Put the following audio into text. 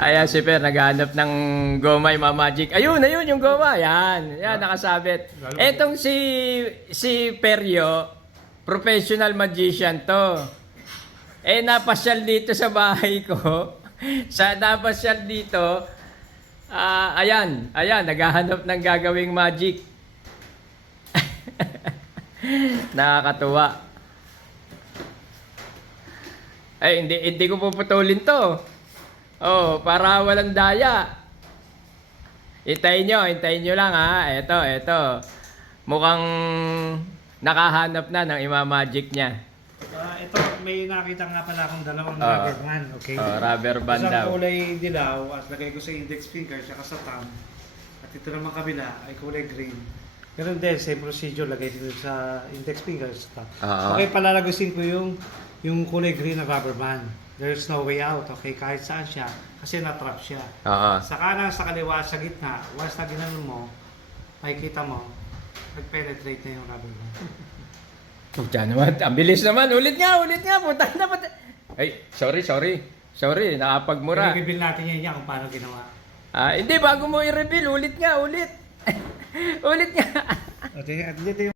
Ayan si Per, naghahanap ng goma yung Magic. Ayun, ayun yung goma. Yan, yan, nakasabit. Etong si Peryo, professional magician to. Napasyal dito sa bahay ko. Napasyal dito. Ayan, naghahanap ng gagawing magic. Nakakatuwa. Hindi ko puputulin to. Oh, para walang daya. Hintayin nyo lang ha. Eto. Mukhang nakahanap na ng imamagic niya. Ito, may nakita nga pala akong dalawang rubber band, okay? Rubber band daw. Isang kulay dilaw at lagay ko sa index finger at sa thumb. At ito naman kabila ay kulay green. Ganun din, same procedure, lagay dito sa index finger at sa thumb. Okay, palalagusin ko yung kulay green na rubber band. There's no way out, okay? Kahit saan siya, kasi na-trap siya. Sa kanan, sa kaliwa, sa gitna, once na ginanon mo, makikita mo, nag-penetrate na yung rubber band. Puta naman, ang bilis naman. Ulit nga, puta na. Ay, sorry. Nakapagmura. I-reveal natin yan kung paano ginawa. Hindi, bago mo i-reveal, ulit nga. Ulit nga. Okay, dito yung